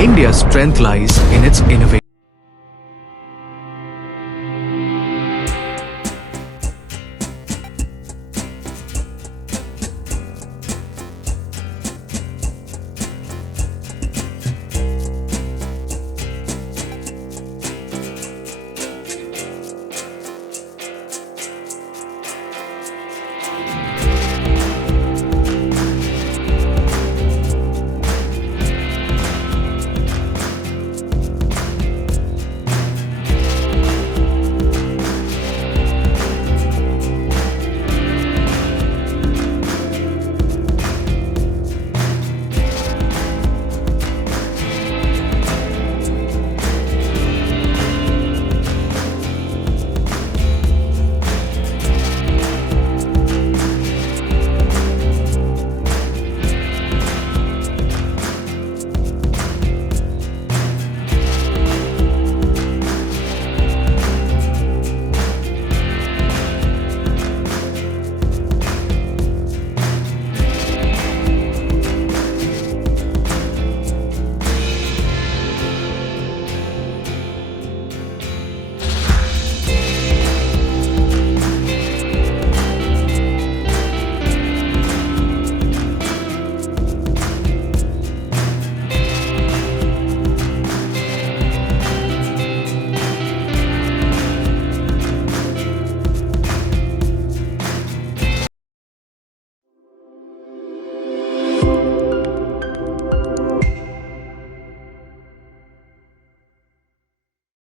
India's strength lies in its innovation.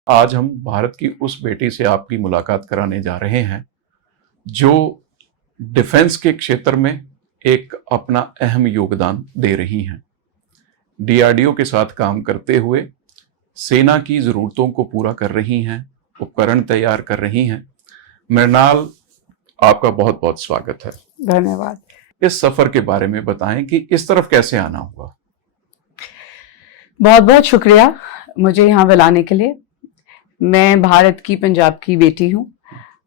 आज हम भारत की उस बेटी से आपकी मुलाकात कराने जा रहे हैं जो डिफेंस के क्षेत्र में एक अपना अहम योगदान दे रही हैं। डीआरडीओ के साथ काम करते हुए सेना की ज़रूरतों को पूरा कर रही हैं, उपकरण तैयार कर रही हैं। मृणाल, आपका बहुत बहुत स्वागत है। धन्यवाद। इस सफ़र के बारे में बताएं कि इस तरफ कैसे आना हुआ। बहुत बहुत शुक्रिया मुझे यहाँ बुलाने के लिए। मैं भारत की पंजाब की बेटी हूँ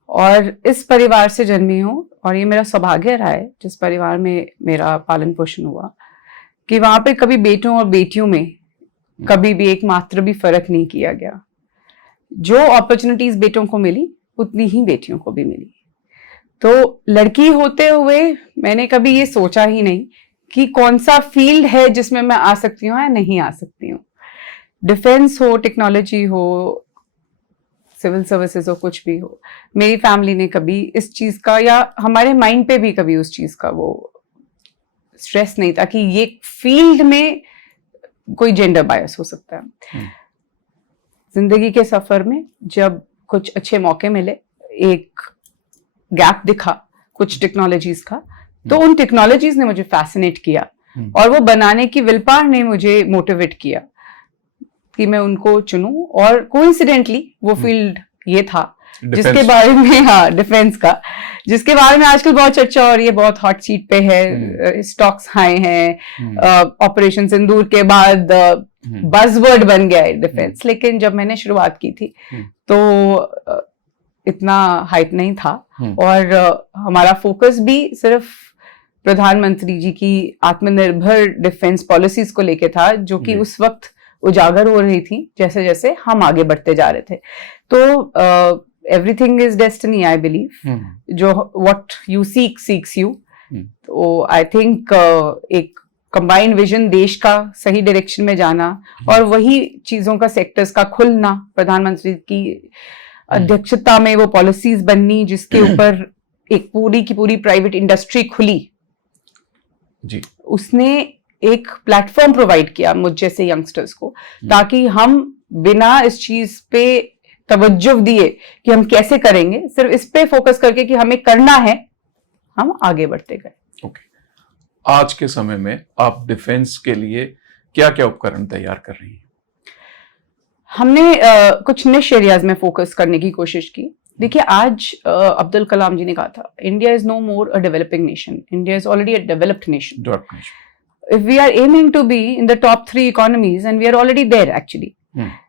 और इस परिवार से जन्मी हूँ और ये मेरा सौभाग्य रहा है जिस परिवार में मेरा पालन पोषण हुआ कि वहाँ पे कभी बेटों और बेटियों में कभी भी एक मात्र भी फर्क नहीं किया गया। जो अपॉर्चुनिटीज बेटों को मिली उतनी ही बेटियों को भी मिली। तो लड़की होते हुए मैंने कभी ये सोचा ही नहीं कि कौन सा फील्ड है जिसमें मैं आ सकती हूँ या नहीं आ सकती हूँ। डिफेंस हो, टेक्नोलॉजी हो, सिविल सर्विसेज हो, कुछ भी हो, मेरी फैमिली ने कभी इस चीज का या हमारे माइंड पे भी कभी उस चीज का वो स्ट्रेस नहीं था कि ये फील्ड में कोई जेंडर बायस हो सकता है। जिंदगी के सफर में जब कुछ अच्छे मौके मिले, एक गैप दिखा कुछ टेक्नोलॉजीज का, तो उन टेक्नोलॉजीज ने मुझे फैसिनेट किया और वो बनाने की विल पावर ने मुझे मोटिवेट किया कि मैं उनको चुनूं। और कोइंसिडेंटली वो फील्ड ये था जिसके बारे में, हाँ, डिफेंस का, जिसके बारे में आजकल बहुत चर्चा हो रही है, बहुत हॉट सीट पे है, स्टॉक्स हाई हैं, ऑपरेशन सिंदूर के बाद बज़वर्ड बन गया है डिफेंस। लेकिन जब मैंने शुरुआत की थी तो इतना हाइप नहीं था और हमारा फोकस भी सिर्फ प्रधानमंत्री जी की आत्मनिर्भर डिफेंस पॉलिसीज को लेके था, जो कि उस वक्त उजागर हो रही थी जैसे जैसे हम आगे बढ़ते जा रहे थे। तो everything is destiny, I believe. जो व्हाट यू सीक्स यू। तो आई थिंक एक कंबाइंड विजन, देश का सही डायरेक्शन में जाना और वही चीजों का, सेक्टर्स का खुलना, प्रधानमंत्री की अध्यक्षता में वो पॉलिसीज बननी जिसके ऊपर एक पूरी की पूरी प्राइवेट इंडस्ट्री खुली जी। उसने एक प्लेटफॉर्म प्रोवाइड किया मुझ जैसे यंगस्टर्स को, ताकि हम बिना इस चीज पे तवज्जो दिए कि हम कैसे करेंगे, सिर्फ इस पे फोकस करके कि हमें करना है, हम आगे बढ़ते गए। ओके। आज के समय में आप डिफेंस के लिए क्या क्या उपकरण तैयार कर रही हैं? हमने कुछ निश एरियाज में फोकस करने की कोशिश की। देखिए, आज अब्दुल कलाम जी ने कहा था, India is no more a developing nation, India is already a developed nation. If we are aiming to be in the top 3 economies, and we are already there actually,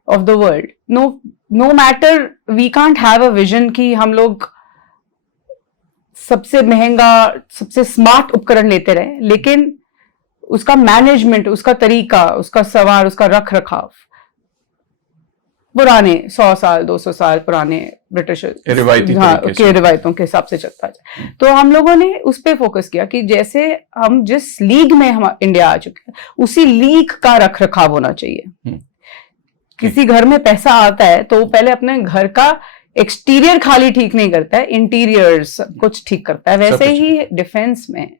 of the world, no matter, we can't have a vision कि हम लोग सबसे महंगा, सबसे smart उपकरण लेते रहे, लेकिन उसका मैनेजमेंट, उसका तरीका, उसका सवार, उसका रख रखाव पुराने 100 साल 200 साल पुराने ब्रिटिश के रिवायतों के हिसाब से चलता है। तो हम लोगों ने उस पर फोकस किया कि जैसे हम जिस लीग में हम इंडिया आ चुके हैं उसी लीग का रख रखाव होना चाहिए। किसी घर में पैसा आता है तो वो पहले अपने घर का एक्सटीरियर खाली ठीक नहीं करता है, इंटीरियर सब कुछ ठीक करता है। वैसे ही डिफेंस में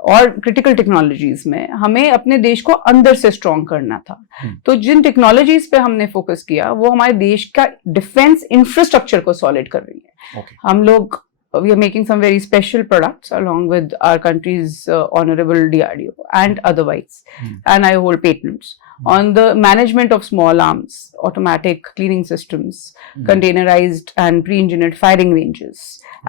और क्रिटिकल टेक्नोलॉजीज में हमें अपने देश को अंदर से स्ट्रॉन्ग करना था। तो जिन टेक्नोलॉजीज पे हमने फोकस किया वो हमारे देश का डिफेंस इंफ्रास्ट्रक्चर को सॉलिड कर रही है। हम लोग we are making some very special products along with our country's honorable DRDO and otherwise, and I hold patents on the management of small arms, automatic cleaning systems, containerized and pre-engineered firing ranges,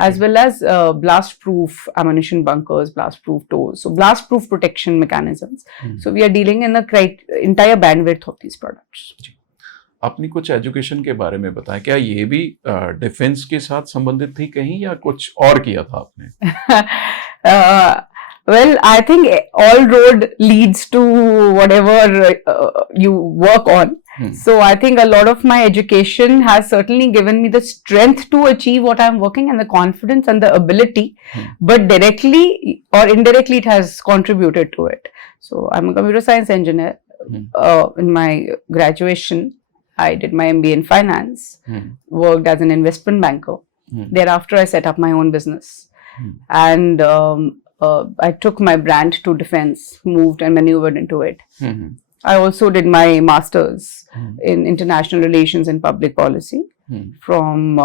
as well as blast-proof ammunition bunkers, blast-proof doors, so blast-proof protection mechanisms. So we are dealing in the entire bandwidth of these products. आपने कुछ education के बारे में बताया, क्या ये भी defence के साथ संबंधित थी कहीं या कुछ और किया था आपने? Well, I think all road leads to whatever you work on. So I think a lot of my education has certainly given me the strength to achieve what I'm working and the confidence and the ability, but directly or indirectly it has contributed to it. So I'm a computer science engineer. In my graduation, I did my MBA in finance, worked as an investment banker. Thereafter, I set up my own business. And I took my brand to defense, moved and maneuvered into it. I also did my master's in international relations and public policy from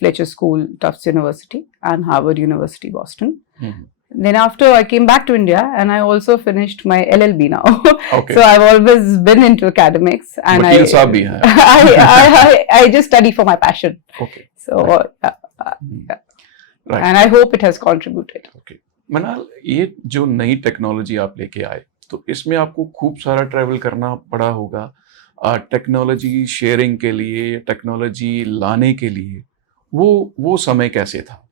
Fletcher School, Tufts University and Harvard University, Boston. Then after I came back to India and I also finished my LLB now. Okay. So I've always been into academics and वकील साहब भी हैं। I just study for my passion. Okay. So Right. and I hope it has contributed. Okay. मनाल, ये जो नई technology आप लेके आए तो इसमें आपको खूब सारा ट्रैवल करना पड़ा होगा टेक्नोलॉजी शेयरिंग के लिए, टेक्नोलॉजी लाने के लिए। वो समय कैसे था?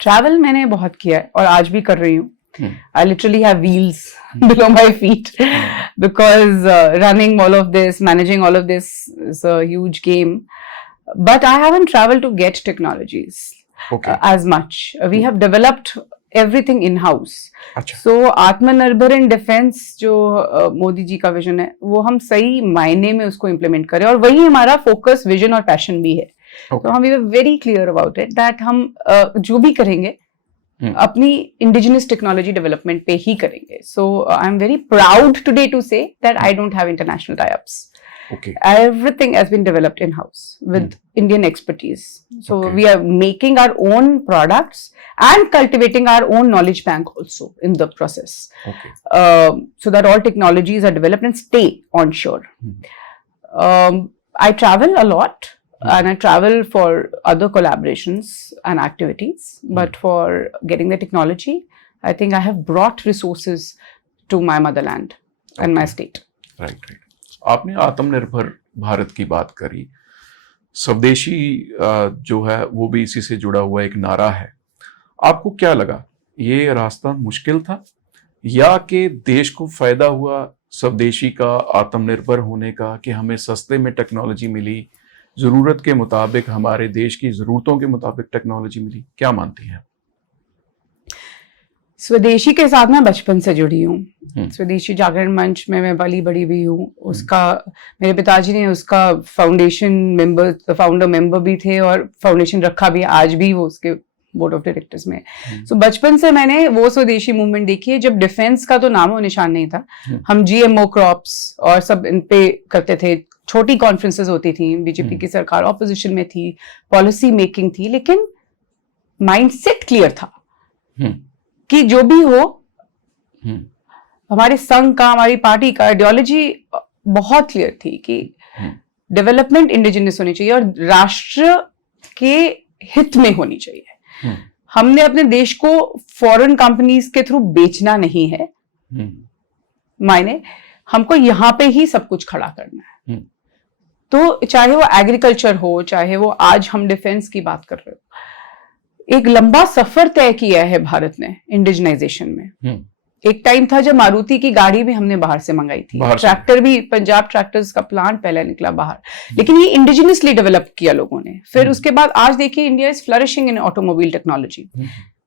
ट्रैवल मैंने बहुत किया है और आज भी कर रही हूँ. I literally have wheels below my feet because running all of this, managing all of this is a huge game. But I haven't traveled to get technologies as much. We have developed everything in-house. So आत्मनिर्भर in defence जो मोदी जी का vision है वो हम सही मायने में उसको इम्प्लीमेंट करें और वही हमारा फोकस, विजन और पैशन भी है. तो हम we were very clear about it that हम जो भी करेंगे अपनी इंडिजिनस टेक्नोलॉजी डेवलपमेंट पे ही करेंगे. So I am very proud today to say that I don't have international tie-ups. Everything has been developed in-house with Indian expertise. So we are making our own products and cultivating our own knowledge bank also in the process. So that all technologies are developed and stay onshore. I travel a lot. And I travel for other collaborations and activities. But for getting the technology, I think I have brought resources to my motherland and my state. Right. आपने आत्मनिर्भर भारत की बात करी. स्वदेशी जो है वो भी इसी से जुड़ा हुआ एक नारा है. आपको क्या लगा, ये रास्ता मुश्किल था या कि देश को फायदा हुआ स्वदेशी का, आत्मनिर्भर होने का, कि हमें सस्ते में टेक्नोलॉजी मिली, जरूरत के मुताबिक, हमारे देश की जरूरतों के मुताबिक टेक्नोलॉजी मिली? क्या मानती हैं? स्वदेशी के साथ मैं बचपन से जुड़ी हूँ. स्वदेशी जागरण मंच में मैं पली बड़ी भी हूँ. उसका मेरे पिताजी ने उसका फाउंडर मेंबर भी थे और फाउंडेशन रखा भी, आज भी वो उसके बोर्ड ऑफ डायरेक्टर्स में. सो बचपन से मैंने वो स्वदेशी मूवमेंट देखी है जब डिफेंस का तो नामो निशान नहीं था. हम GMO क्रॉप्स और सब इन पे करते थे. छोटी कॉन्फ्रेंसेस होती थी, बीजेपी की सरकार ऑपोजिशन में थी, पॉलिसी मेकिंग थी, लेकिन माइंडसेट क्लियर था कि जो भी हो हमारे संघ का, हमारी पार्टी का आइडियोलॉजी बहुत क्लियर थी कि डेवलपमेंट इंडिजिनस होनी चाहिए और राष्ट्र के हित में होनी चाहिए. हमने अपने देश को फॉरेन कंपनीज के थ्रू बेचना नहीं है. मायने हमको यहां पे ही सब कुछ खड़ा करना है. तो चाहे वो एग्रीकल्चर हो, चाहे वो आज हम डिफेंस की बात कर रहे हो, एक लंबा सफर तय किया है भारत ने इंडिजनाइजेशन में. एक टाइम था जब मारुति की गाड़ी भी हमने बाहर से मंगाई थी, ट्रैक्टर भी, पंजाब ट्रैक्टर्स का प्लांट पहले निकला बाहर, लेकिन ये इंडिजिनियसली डेवलप किया लोगों ने। फिर उसके बाद आज देखिए India is flourishing in automobile technology.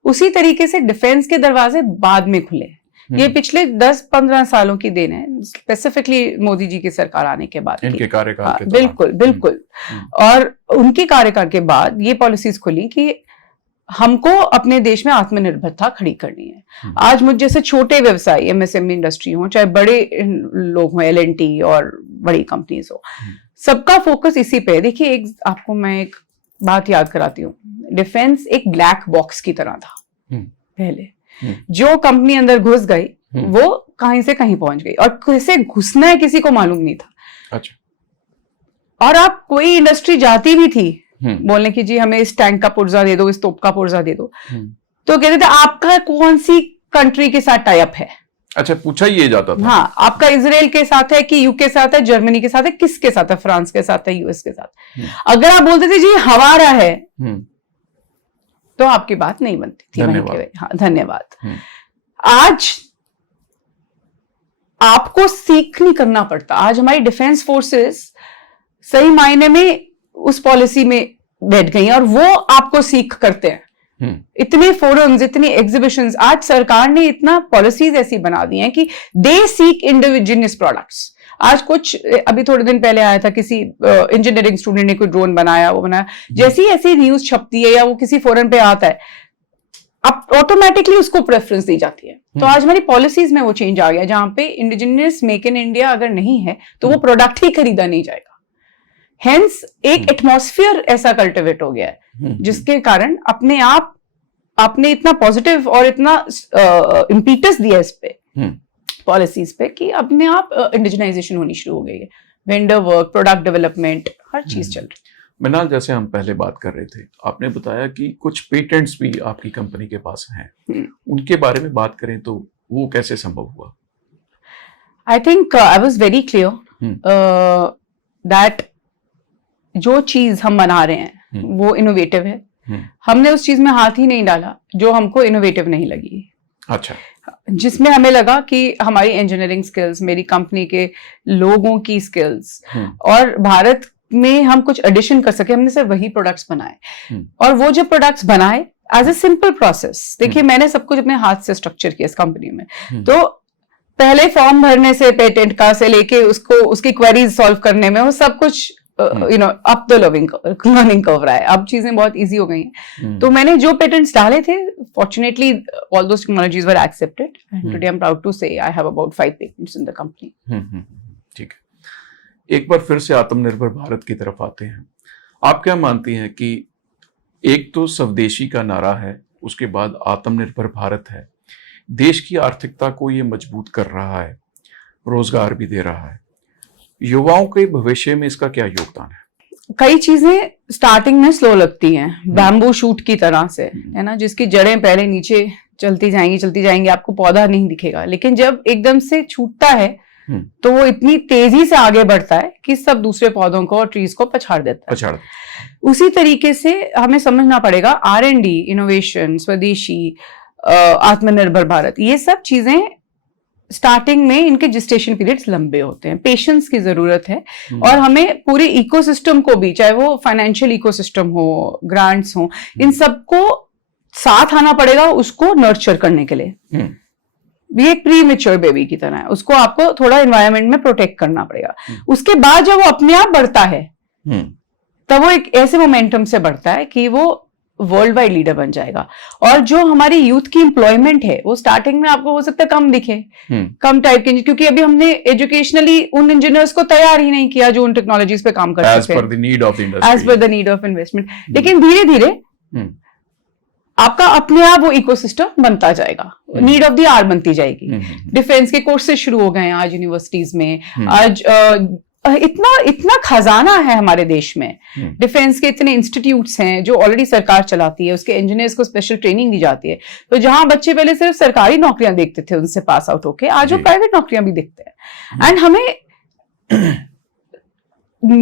उसी तरीके से डिफेंस के दरवाजे बाद में खुले, ये पिछले 10-15 सालों की देन है, स्पेसिफिकली मोदी जी की सरकार आने के बाद, इनके कार्यकाल के बिल्कुल बिल्कुल। और उनके कार्यकाल के बाद ये पॉलिसीज खुली कि हमको अपने देश में आत्मनिर्भरता खड़ी करनी है। आज मुझ जैसे छोटे व्यवसायी, एमएसएमई इंडस्ट्री हो, चाहे बड़े लोग हों, एलएनटी और बड़ी कंपनीज हो, सबका फोकस इसी पे है। देखिए आपको मैं एक बात याद कराती हूँ, डिफेंस एक ब्लैक बॉक्स की तरह था पहले। जो कंपनी अंदर घुस गई वो कहीं से कहीं पहुंच गई, और कैसे घुसना है किसी को मालूम नहीं था। अच्छा। और आप कोई इंडस्ट्री जाती भी थी बोलने की जी हमें इस टैंक का पुर्जा दे दो, इस तोप का पुर्जा दे दो, तो कहते थे आपका कौन सी कंट्री के साथ टाई अप है। अच्छा, पूछा ही ये जाता था। हाँ, आपका इजराइल के साथ है कि यूके के साथ है, जर्मनी के साथ है, किसके साथ है, फ्रांस के साथ है, यूएस के साथ। अगर आप बोलते थे जी हमारा है तो आपकी बात नहीं बनती थी। हाँ, धन्यवाद। आज आपको सीख नहीं करना पड़ता। आज हमारी डिफेंस फोर्सेस सही मायने में उस पॉलिसी में बैठ गई और वो आपको सीख करते हैं। इतने फोरम्स, इतनी एग्जीबिशंस, आज सरकार ने इतना पॉलिसीज ऐसी बना दी हैं कि दे सीक इंडिविजिनियस प्रोडक्ट्स। आज कुछ अभी थोड़े दिन पहले आया था, किसी इंजीनियरिंग स्टूडेंट ने कोई ड्रोन बनाया, वो बनाया, जैसी ऐसी न्यूज छपती है या वो किसी फोरम पे आता है, अब ऑटोमेटिकली उसको प्रेफरेंस दी जाती है। तो आज हमारी पॉलिसीज में वो चेंज आ गया, जहां पे इंडिजिनियस मेक इन इंडिया अगर नहीं है तो वो प्रोडक्ट ही खरीदा नहीं जाएगा। हेंस एक एटमॉस्फेयर ऐसा कल्टिवेट हो गया है जिसके कारण अपने आप आपने इतना पॉजिटिव और इतना इम्पीटस दिया इस पे पॉलिसीज पे कि अपने आप इंडिजिनाइजेशन होनी शुरू हो गई है। वेंडर वर्क, प्रोडक्ट डेवलपमेंट, हर चीज चल रही है। मिनाल, जैसे हम पहले बात कर रहे थे, आपने बताया कि कुछ पेटेंट्स भी आपकी कंपनी के पास हैं, उनके बारे में बात करें तो वो कैसे संभव हुआ? I think I was very clear that जो चीज हम बना रहे हैं वो इनोवेटिव है। हमने उस चीज में हाथ ही नहीं डाला जो हमको इनोवेटिव नहीं लगी। अच्छा। जिसमें हमें लगा कि हमारी इंजीनियरिंग स्किल्स, मेरी कंपनी के लोगों की स्किल्स और भारत में हम कुछ एडिशन कर सके, हमने सिर्फ वही प्रोडक्ट्स बनाए। और वो जो प्रोडक्ट्स बनाए एज ए सिंपल प्रोसेस, देखिए मैंने सब कुछ अपने हाथ से स्ट्रक्चर किया इस कंपनी में। तो पहले फॉर्म भरने से पेटेंट का से लेके उसको उसकी क्वेरीज सॉल्व करने में वो सब कुछ अप द लर्निंग कर्व रहा है। अब चीजें बहुत इजी हो गई हैं। तो मैंने जो पेटेंट्स डाले थे, fortunately all those technologies were accepted and today I am proud to say I have about 5 patents in the company. ठीक है, एक बार फिर से आत्मनिर्भर भारत की तरफ आते हैं। आप क्या मानती हैं कि एक तो स्वदेशी का नारा है, उसके बाद आत्मनिर्भर भारत है, देश की आर्थिकता को ये मजबूत कर रहा है, रोजगार भी दे रहा है, युवाओं के भविष्य में इसका क्या योगदान है? कई चीजें स्टार्टिंग में स्लो लगती हैं, बैम्बू शूट की तरह से, है ना, जिसकी जड़ें पहले नीचे चलती जाएंगी, आपको पौधा नहीं दिखेगा, लेकिन जब एकदम से छूटता है तो वो इतनी तेजी से आगे बढ़ता है कि सब दूसरे पौधों को और ट्रीज को पछाड़ देता है। उसी तरीके से हमें समझना पड़ेगा R&D, इनोवेशन, स्वदेशी, आत्मनिर्भर भारत, ये सब चीजें स्टार्टिंग में इनके जेस्टेशन पीरियड्स लंबे होते हैं, पेशेंस की जरूरत है। और हमें पूरे इकोसिस्टम को भी, चाहे वो फाइनेंशियल इकोसिस्टम हो, ग्रांट्स हो, इन सबको साथ आना पड़ेगा उसको नर्चर करने के लिए। ये एक प्री मेच्योर बेबी की तरह है, उसको आपको थोड़ा एनवायरनमेंट में प्रोटेक्ट करना पड़ेगा। उसके बाद जब वो अपने आप बढ़ता है तब वो एक ऐसे मोमेंटम से बढ़ता है कि वो वर्ल्ड वाइड लीडर बन जाएगा। और जो हमारी यूथ की एम्प्लॉयमेंट है वो स्टार्टिंग में आपको हो सकता है कम दिखे, कम टाइप के, क्योंकि अभी हमने एजुकेशनली उन इंजीनियर्स को तैयार ही नहीं किया जो उन टेक्नोलॉजीज पे काम करते हैं, as per the need of investment. लेकिन धीरे धीरे आपका अपने आप वो इकोसिस्टम बनता जाएगा, नीड ऑफ द आवर बनती जाएगी। डिफेंस के कोर्सेज शुरू हो गए हैं आज यूनिवर्सिटीज में। आज इतना खजाना है हमारे देश में, डिफेंस के इतने इंस्टीट्यूट्स हैं जो ऑलरेडी सरकार चलाती है, उसके इंजीनियर्स को स्पेशल ट्रेनिंग दी जाती है। तो जहां बच्चे पहले सिर्फ सरकारी नौकरियां देखते थे उनसे पास आउट होके, आज वो प्राइवेट नौकरियां भी देखते हैं। एंड हमें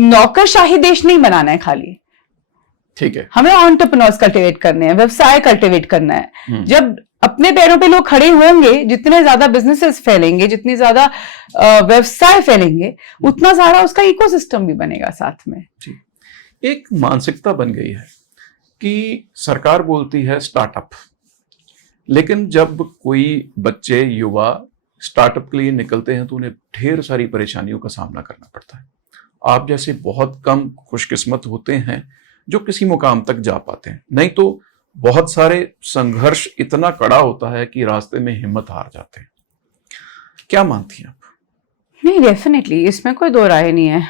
नौकरशाही देश नहीं बनाना है खाली, ठीक है, हमें एंटरप्रेन्योर्स कल्टिवेट करने हैं, व्यवसाय कल्टिवेट करना है। जब अपने पैरों पे लोग खड़े होंगे, जितने ज्यादा बिजनेसेस फैलेंगे, जितनी ज्यादा व्यवसाय फैलेंगे, उतना सारा उसका इकोसिस्टम भी बनेगा साथ में। जी। एक मानसिकता बन गई है कि सरकार बोलती है स्टार्टअप, लेकिन जब कोई बच्चे युवा स्टार्टअप के लिए निकलते हैं तो उन्हें ढेर सारी परेशानियों का सामना करना पड़ता है। आप जैसे बहुत कम खुशकिस्मत होते हैं जो किसी मुकाम तक जा पाते हैं, नहीं तो बहुत सारे संघर्ष इतना कड़ा होता है कि रास्ते में हिम्मत हार जाते हैं। क्या मानती हैं आप? नहीं, डेफिनेटली इसमें कोई दो राय नहीं है।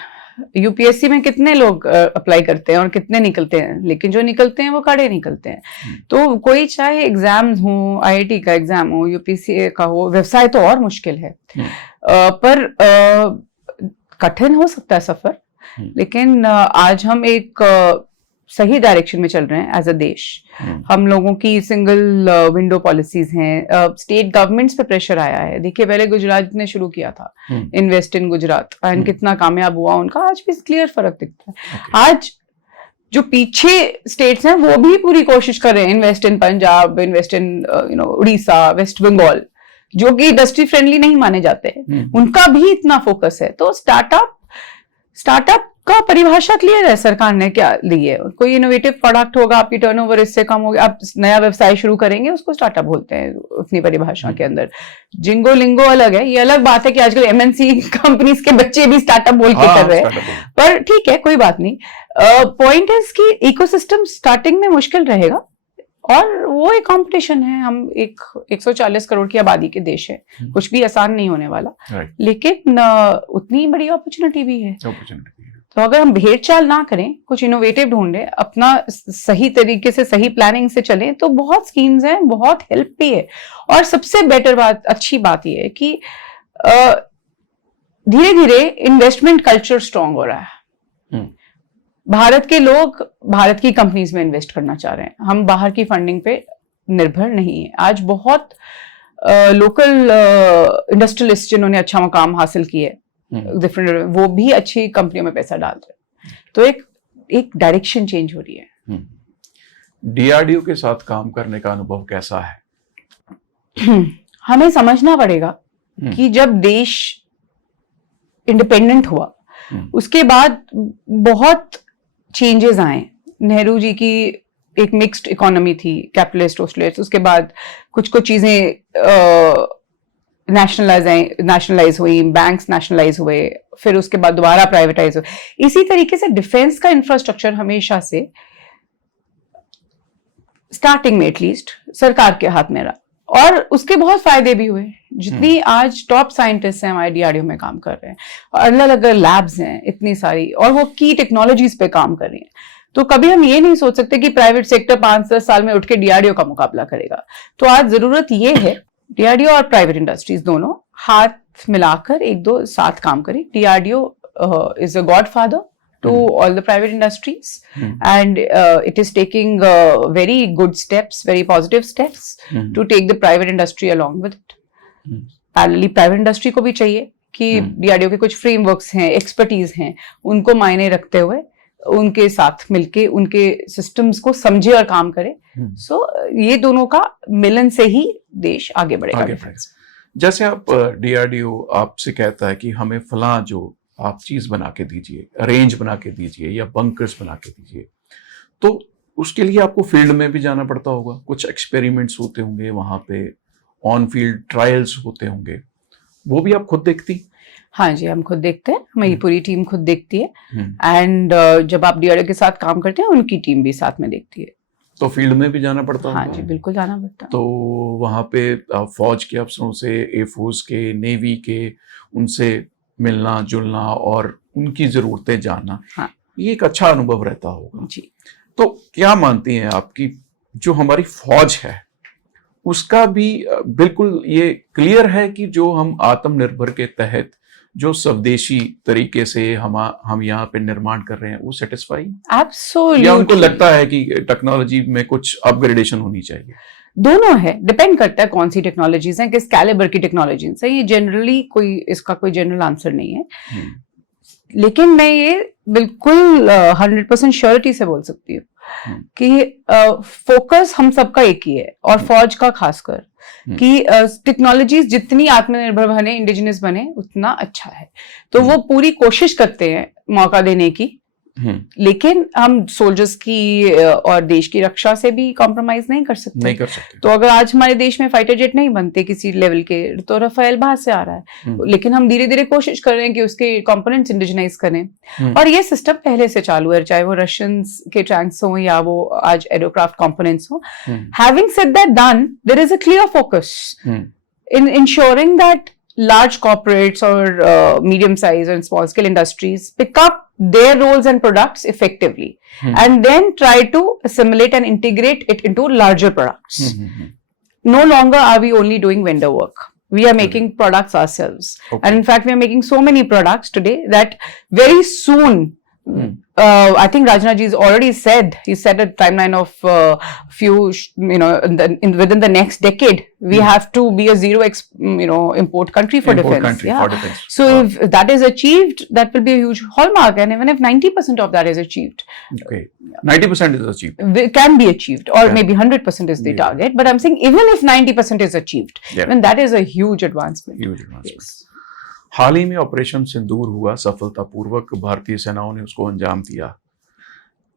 यूपीएससी में कितने लोग अप्लाई करते हैं और कितने निकलते हैं, लेकिन जो निकलते हैं वो कड़े निकलते हैं। तो कोई चाहे एग्जाम्स हो, आईआईटी का एग्जाम हो, यूपीएससी का हो, व्यवसाय तो और मुश्किल है। पर कठिन हो सकता है सफर, लेकिन आज हम एक सही डायरेक्शन में चल रहे हैं एज अ देश। हम लोगों की सिंगल विंडो पॉलिसीज हैं, स्टेट गवर्नमेंट्स पे प्रेशर आया है। देखिए, पहले गुजरात ने शुरू किया था इन्वेस्ट इन गुजरात, एंड कितना कामयाब हुआ उनका, आज भी क्लियर फर्क दिखता है। आज जो पीछे स्टेट्स हैं वो भी पूरी कोशिश कर रहे हैं, invest in Punjab, invest in Orissa, West Bengal, जो कि इंडस्ट्री फ्रेंडली नहीं माने जाते हैं, उनका भी इतना फोकस है। तो स्टार्टअप का परिभाषा क्लियर है, सरकार ने क्या दी है। कोई इनोवेटिव प्रोडक्ट होगा, आपकी टर्नओवर इससे कम होगी, आप नया व्यवसाय शुरू करेंगे, उसको स्टार्टअप बोलते हैं अपनी परिभाषा के अंदर। जिंगो लिंगो अलग है, ये अलग बात है कि आजकल एमएनसी कंपनीज के बच्चे भी स्टार्टअप बोल के कर रहे हैं, पर ठीक है, कोई बात नहीं। पॉइंट है कि इकोसिस्टम स्टार्टिंग में मुश्किल रहेगा, और वो एक कंपटीशन है। हम एक 140 करोड़ की आबादी के देश है, कुछ भी आसान नहीं होने वाला, लेकिन उतनी बड़ी अपॉर्चुनिटी भी है। तो अगर हम भेड़ चाल ना करें, कुछ इनोवेटिव ढूंढें, अपना सही तरीके से, सही प्लानिंग से चलें, तो बहुत स्कीम्स हैं, बहुत हेल्प भी है। और सबसे बेटर बात, अच्छी बात यह है कि धीरे धीरे इन्वेस्टमेंट कल्चर स्ट्रांग हो रहा है। भारत के लोग भारत की कंपनीज में इन्वेस्ट करना चाह रहे हैं, हम बाहर की फंडिंग पे निर्भर नहीं है। आज बहुत लोकल इंडस्ट्रियलिस्ट जिन्होंने अच्छा मुकाम हासिल किए डिफरेंट, वो भी अच्छी कंपनियों में पैसा डाल रहे हैं। तो एक डायरेक्शन चेंज हो रही है। डीआरडीओ के साथ काम करने का अनुभव कैसा है? हमें समझना पड़ेगा कि जब देश इंडिपेंडेंट हुआ, उसके बाद बहुत चेंजेस आए। नेहरू जी की एक मिक्स्ड इकोनॉमी थी, कैपिटलिस्ट सोशलिस्ट, उसके बाद कुछ चीजें नेशनलाइज हुई, बैंक्स नेशनलाइज हुए, फिर उसके बाद दोबारा प्राइवेटाइज हुए। इसी तरीके से डिफेंस का इंफ्रास्ट्रक्चर हमेशा से स्टार्टिंग में एटलीस्ट सरकार के हाथ में रहा, और उसके बहुत फायदे भी हुए। जितनी आज टॉप साइंटिस्ट हैं हमारे डीआरडीओ में काम कर रहे हैं, अलग अलग लैब्स हैं इतनी सारी, और वो की टेक्नोलॉजीज पे काम कर रही हैं। तो कभी हम ये नहीं सोच सकते कि प्राइवेट सेक्टर 5-10 साल में उठ के डीआरडीओ का मुकाबला करेगा। तो आज जरूरत ये है डीआरडीओ और प्राइवेट इंडस्ट्रीज दोनों हाथ मिलाकर एक दो साथ काम करें। DRDO is a godfather to all the private industries, and it is taking very good steps, very positive steps to take the private industry along with it. Parallelly private industry को भी चाहिए कि डीआरडीओ के कुछ frameworks हैं, expertise हैं, उनको मायने रखते हुए उनके साथ मिलके उनके सिस्टम्स को समझे और काम करे। सो ये दोनों का मिलन से ही देश आगे बढ़ेगा। जैसे आप डीआरडीओ आपसे कहता है कि हमें फलां जो आप चीज बना के दीजिए, रेंज बना के दीजिए या बंकर्स बना के दीजिए, तो उसके लिए आपको फील्ड में भी जाना पड़ता होगा, कुछ एक्सपेरिमेंट्स होते होंगे वहां पे, ऑन फील्ड ट्रायल्स होते होंगे, वो भी आप खुद देखती? हाँ जी, हम खुद देखते हैं, हमारी पूरी टीम खुद देखती है, एंड जब आप डीआरडीओ के साथ काम करते हैं उनकी टीम भी साथ में देखती है। तो फील्ड में भी जाना पड़ता है? हाँ जी, बिल्कुल जाना पड़ता है। तो वहां पे फौज के अफसरों से, एयरफोर्स के, नेवी के, उनसे मिलना जुलना और उनकी जरूरतें जानना, हाँ, ये एक अच्छा अनुभव रहता होगा जी। तो क्या मानती हैं आपकी जो हमारी फौज है उसका भी बिल्कुल ये क्लियर है कि जो हम आत्मनिर्भर के तहत जो स्वदेशी तरीके से हम यहाँ पे निर्माण कर रहे हैं वो सेटिस्फाई? एब्सोल्युटली। या उनको लगता है कि टेक्नोलॉजी में कुछ अपग्रेडेशन होनी चाहिए? दोनों है, डिपेंड करता है कौन सी टेक्नोलॉजीज हैं, किस कैलिबर की टेक्नोलॉजीज हैं। ये जनरली इसका कोई जनरल आंसर नहीं है, लेकिन मैं ये बिल्कुल 100% श्योरिटी से बोल सकती हूँ कि फोकस हम सबका एक ही है, और फौज का खासकर, कि टेक्नोलॉजीज जितनी आत्मनिर्भर बने, इंडिजिनस बने, उतना अच्छा है। तो वो पूरी कोशिश करते हैं मौका देने की, लेकिन हम सोल्जर्स की और देश की रक्षा से भी कॉम्प्रोमाइज नहीं कर सकते। तो अगर आज हमारे देश में फाइटर जेट नहीं बनते किसी लेवल के, तो राफेल बाहर से आ रहा है, लेकिन हम धीरे धीरे कोशिश कर रहे हैं कि उसके कंपोनेंट्स इंडिजिनाइज करें। और ये सिस्टम पहले से चालू है, चाहे वो रशियंस के टैंक्स हो या वो आज एरोक्राफ्ट कंपोनेंट्स हो। Having said that done, there is a clear focus in ensuring that large corporates or medium-sized and small-scale industries pick up their roles and products effectively, and then try to assimilate and integrate it into larger products. No longer are we only doing vendor work. We are making products ourselves. And in fact, we are making so many products today that very soon, I think Rajnath ji has already said, he set a timeline of few, within the next decade, we have to be a zero import country for defense. So if that is achieved, that will be a huge hallmark. And even if 90% of that is achieved, 90% is achieved, it can be achieved, or maybe 100% is the target. But I'm saying even if 90% is achieved, even that is a huge advancement. Yes. हाल ही में operation सिंदूर हुआ, सफलतापूर्वक भारतीय सेनाओं ने उसको अंजाम दिया।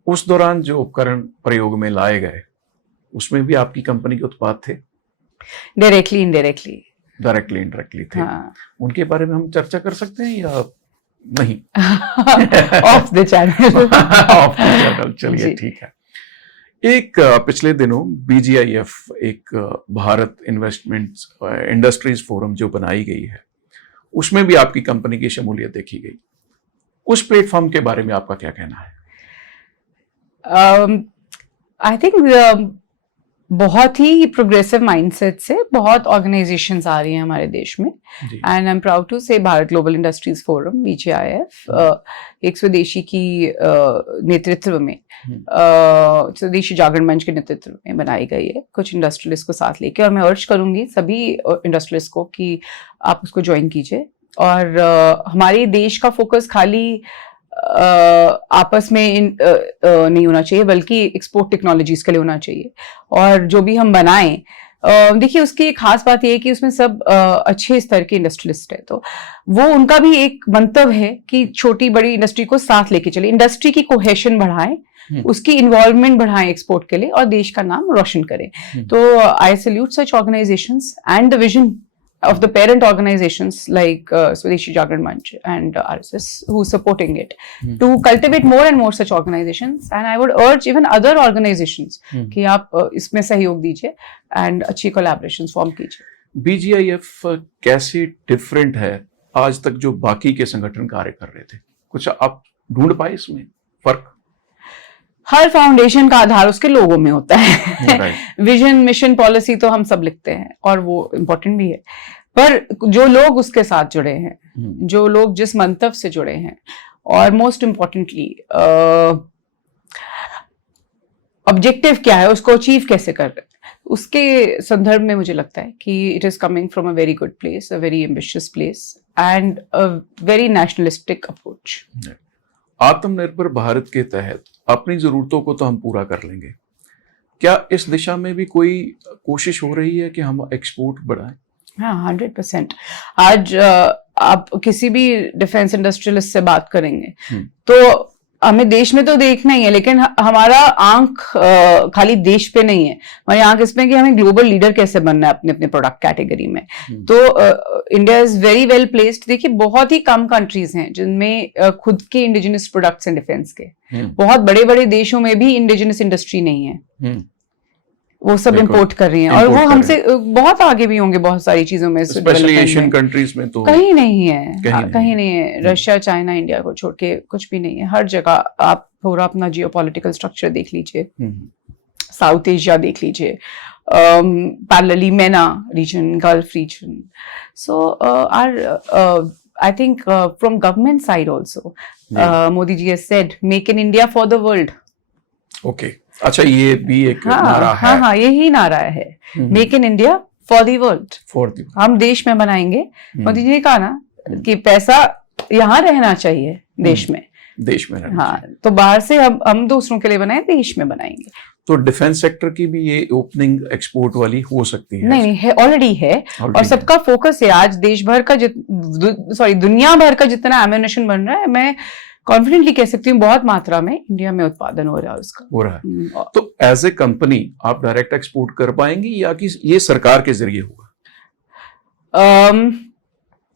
उस दौरान जो उपकरण प्रयोग में लाए गए, उसमें भी आपकी कंपनी के उत्पाद थे? डायरेक्टली इनडायरेक्टली थे। उनके बारे में हम चर्चा कर सकते हैं या नहीं? Of the channel. चलिए ठीक है। एक पिछले दिनों BGIF, एक भारत इन्वेस्टमेंट्स इंडस्ट्रीज फोरम जो बनाई गई है, उसमें भी आपकी कंपनी की शमूलियत देखी गई। उस प्लेटफॉर्म के बारे में आपका क्या कहना है? आई थिंक बहुत ही प्रोग्रेसिव माइंडसेट से बहुत ऑर्गेनाइजेशंस आ रही हैं हमारे देश में, and I am proud to say Bharat global industries forum BGIF एक स्वदेशी की नेतृत्व में, स्वदेशी जागरण मंच के नेतृत्व में बनाई गई है, कुछ इंडस्ट्रियलिस्ट को साथ लेके। और मैं अर्ज करूंगी सभी इंडस्ट्रियलिस्ट को कि आप उसको ज्वाइन कीजिए। और हमारे देश का फोकस खाली आपस में नहीं होना चाहिए, बल्कि एक्सपोर्ट टेक्नोलॉजीज के लिए होना चाहिए। और जो भी हम बनाएं, देखिए उसकी एक खास बात यह है कि उसमें सब अच्छे स्तर के इंडस्ट्रियलिस्ट है, तो वो उनका भी एक मंतव्य है कि छोटी बड़ी इंडस्ट्री को साथ लेके चले, इंडस्ट्री की कोहेशन बढ़ाएं, उसकी इन्वॉल्वमेंट बढ़ाएं एक्सपोर्ट के लिए, और देश का नाम रोशन करें। तो आई salute such organisations and the vision of the parent organizations like Swadeshi Jagran Manch and RSS, who are supporting it, to cultivate more and more such organizations. And I would urge even other organizations कि आप इसमें सहयोग दीजिए and अच्छी collaborations form कीजिए। BGIF कैसे different है आज तक जो बाकी के संगठन कार्य कर रहे थे? कुछ आप ढूंढ पाए इसमें फर्क? हर फाउंडेशन का आधार उसके लोगों में होता है। विजन, मिशन, पॉलिसी तो हम सब लिखते हैं और वो इम्पोर्टेंट भी है, पर जो लोग उसके साथ जुड़े हैं, जो लोग जिस मंतव्य से जुड़े हैं, और मोस्ट इम्पोर्टेंटली ऑब्जेक्टिव क्या है, उसको अचीव कैसे कर रहे हैं, उसके संदर्भ में मुझे लगता है कि it is coming from a very good place, a very ambitious place and a very nationalistic approach. आत्मनिर्भर भारत के तहत अपनी जरूरतों को तो हम पूरा कर लेंगे, क्या इस दिशा में भी कोई कोशिश हो रही है कि हम एक्सपोर्ट बढ़ाएं? हाँ, 100%। आज आप किसी भी डिफेंस इंडस्ट्रियलिस्ट से बात करेंगे तो हमें देश में तो देखना ही है, लेकिन हमारा आंख खाली देश पे नहीं है, हमारी आंख इसमें कि हमें ग्लोबल लीडर कैसे बनना है अपने अपने प्रोडक्ट कैटेगरी में। तो India is very well placed. देखिए बहुत ही कम कंट्रीज हैं जिनमें खुद के इंडिजिनस प्रोडक्ट्स हैं डिफेंस के। बहुत बड़े बड़े देशों में भी इंडिजिनस इंडस्ट्री नहीं है, वो सब इंपोर्ट कर रही हैं, और वो हमसे बहुत आगे भी होंगे बहुत सारी चीजों में। स्पेशली एशियन कंट्रीज में तो कहीं नहीं है, कहीं नहीं है। रशिया, चाइना, इंडिया को छोड़ के कुछ भी नहीं है। हर जगह आप पूरा अपना जियोपॉलिटिकल स्ट्रक्चर देख लीजिए, साउथ एशिया देख लीजिए, parallelly MENA region, Gulf region. So I think from government side also, Modi ji has said, "Make in India for the world." Okay. अच्छा, ये भी एक नारा है। हाँ, यही नारा है, make in India for the world. हम देश में बनाएंगे। मोदी जी ने कहा ना कि पैसा यहाँ रहना चाहिए देश में, देश में रहना हाँ, चाहिए। तो बाहर से हम दूसरों के लिए बनाए, देश में बनाएंगे। तो डिफेंस सेक्टर की भी ये ओपनिंग एक्सपोर्ट वाली हो सकती है? नहीं है, ऑलरेडी है। Already और सबका फोकस है आज देश भर का दुनिया भर का जितना एम्यूनेशन बन रहा है, मैं कॉन्फिडेंटली कह सकती हूँ बहुत मात्रा में इंडिया में उत्पादन हो रहा है उसका। हो रहा है। तो एज ए कंपनी आप डायरेक्ट एक्सपोर्ट कर पाएंगी या कि ये सरकार के जरिए होगा?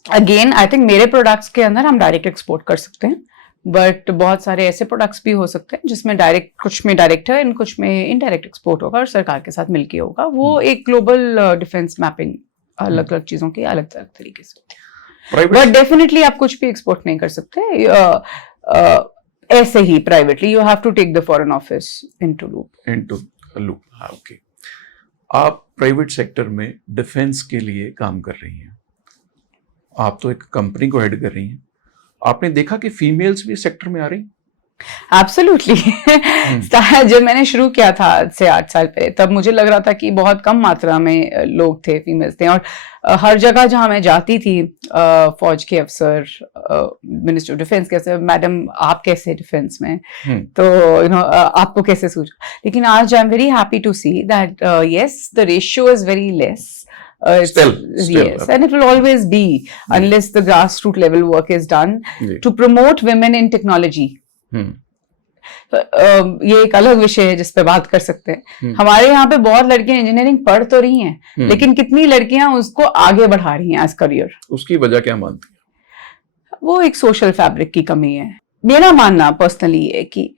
अगेन आई थिंक मेरे प्रोडक्ट्स के अंदर हम डायरेक्ट एक्सपोर्ट कर सकते हैं, बट बहुत सारे ऐसे प्रोडक्ट्स भी हो सकते हैं जिसमें डायरेक्ट, कुछ में डायरेक्ट है, कुछ में इनडायरेक्ट एक्सपोर्ट होगा और सरकार के साथ मिलके होगा। वो एक ग्लोबल डिफेंस मैपिंग अलग अलग चीजों की अलग अलग तरीके से होती है। बट डेफिनेटली आप कुछ भी एक्सपोर्ट नहीं कर सकते ऐसे ही privately. You have to take the foreign office into loop. Okay, आप प्राइवेट सेक्टर में डिफेंस के लिए काम कर रही हैं, आप तो एक कंपनी को हेड कर रही हैं, आपने देखा कि फीमेल्स भी इस सेक्टर में आ रही? एब्सोल्युटली। जब मैंने शुरू किया था आज से 8 साल पहले, तब मुझे लग रहा था कि बहुत कम मात्रा में लोग थे, फीमेल्स थे। और हर जगह जहां मैं जाती थी, फौज के अफसर, मिनिस्टर ऑफ डिफेंस के अफसर, मैडम आप कैसे डिफेंस में, तो आपको कैसे सूझा। लेकिन आज I am very happy to see that yes, the ratio is very less. Still, yes, and it will always be unless the grassroots level work is done to promote women in technology. ये एक अलग विषय है जिस पे बात कर सकते हैं। हमारे यहाँ पे बहुत लड़कियां इंजीनियरिंग पढ़ तो रही हैं, लेकिन कितनी लड़कियां उसको आगे बढ़ा रही हैं एज करियर? उसकी वजह क्या मानती है? वो एक सोशल फैब्रिक की कमी है। मेरा मानना पर्सनली है कि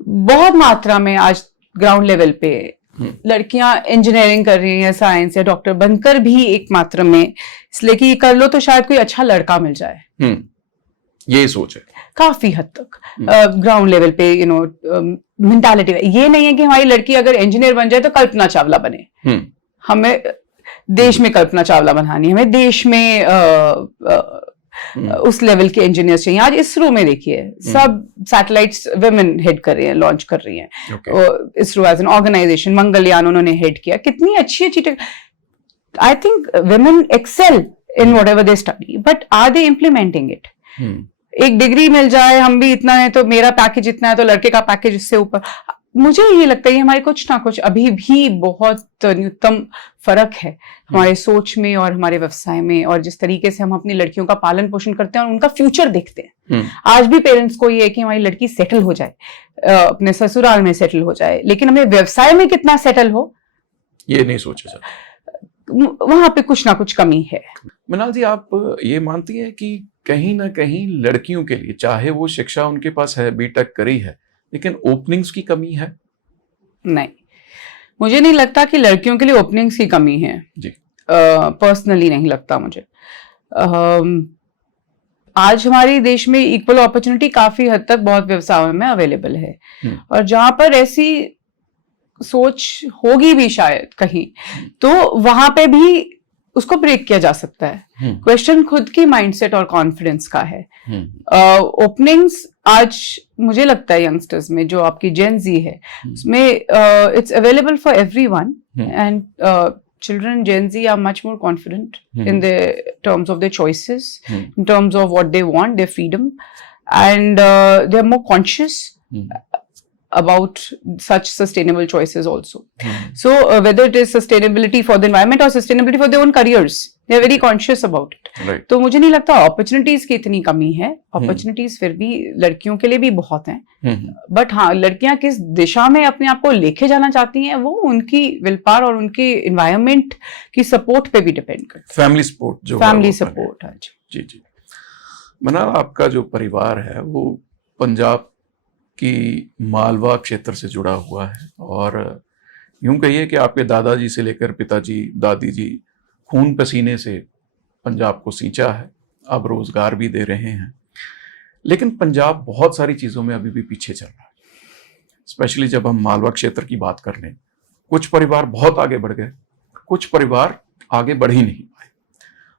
बहुत मात्रा में आज ग्राउंड लेवल पे लड़कियां इंजीनियरिंग कर रही हैं, साइंस या डॉक्टर बनकर भी एक मात्रा में, इसलिए कि कर लो तो शायद कोई अच्छा लड़का मिल जाए। ये सोच है काफी हद तक ग्राउंड लेवल पे, मेंटालिटी। ये नहीं है कि हमारी लड़की अगर इंजीनियर बन जाए तो कल्पना चावला बने। हमें देश में कल्पना चावला बनानी है, हमें देश में उस लेवल के इंजीनियर्स चाहिए। आज इसरो में देखिए, सब सैटेलाइट्स विमेन हेड कर रही हैं, लॉन्च कर रही हैं। ISRO as an organisation, Mangalyaan उन्होंने हेड किया, कितनी अच्छी अच्छी। I think women excel in whatever they study, but are they implementing it? एक डिग्री मिल जाए, हम भी इतना है तो मेरा पैकेज इतना है तो लड़के का पैकेज इससे ऊपर। मुझे ये लगता है हमारे कुछ ना कुछ अभी भी बहुत न्यूनतम फर्क है हमारे सोच में और हमारे व्यवसाय में, और जिस तरीके से हम अपनी लड़कियों का पालन पोषण करते हैं और उनका फ्यूचर देखते हैं। आज भी पेरेंट्स को ये है कि हमारी लड़की सेटल हो जाए, अपने ससुराल में सेटल हो जाए, लेकिन हमें व्यवसाय में कितना सेटल हो ये नहीं सोचा जाता। वहां पे कुछ ना कुछ कमी है। मृणाल जी, आप ये मानती हैं कि कहीं ना कहीं लड़कियों के लिए, चाहे वो शिक्षा उनके पास है, बीटेक करी है, लेकिन ओपनिंग्स की कमी है? नहीं, मुझे नहीं लगता कि लड़कियों के लिए ओपनिंग्स की कमी है जी। पर्सनली नहीं लगता मुझे। आज हमारे देश में इक्वल अपॉर्चुनिटी काफी हद तक बहुत व्यवसायों में अवेलेबल है, और जहां पर ऐसी सोच होगी भी शायद कहीं, तो वहां पे भी उसको ब्रेक किया जा सकता है। क्वेश्चन खुद की माइंडसेट और कॉन्फिडेंस का है। ओपनिंग्स आज मुझे लगता है यंगस्टर्स में, जो आपकी जेन जी है, उसमें it's available for everyone, and children Gen Z are much more confident in the terms of their choices, in terms of what they want, their freedom, and they are more conscious about such sustainable choices also. So whether it is sustainability for the environment or sustainability for their own careers, they are very conscious about it. Right. तो मुझे नहीं लगता opportunities की इतनी कमी है। Opportunities फिर भी लड़कियों के लिए भी बहुत हैं, बट हाँ, लड़कियां किस दिशा में अपने आप को लेके जाना चाहती हैं वो उनकी विल पावर और उनके एनवायरनमेंट की सपोर्ट पे भी डिपेंड करता है। फैमिली सपोर्ट, जो फैमिली सपोर्ट है। जी जी। मृणाल, आपका जो परिवार है वो पंजाब की मालवा क्षेत्र से जुड़ा हुआ है, और यूं कहिए कि आपके दादाजी से लेकर पिताजी, दादी जी खून पसीने से पंजाब को सींचा है, अब रोजगार भी दे रहे हैं। लेकिन पंजाब बहुत सारी चीज़ों में अभी भी पीछे चल रहा है, स्पेशली जब हम मालवा क्षेत्र की बात कर लें। कुछ परिवार बहुत आगे बढ़ गए, कुछ परिवार आगे बढ़ ही नहीं पाए,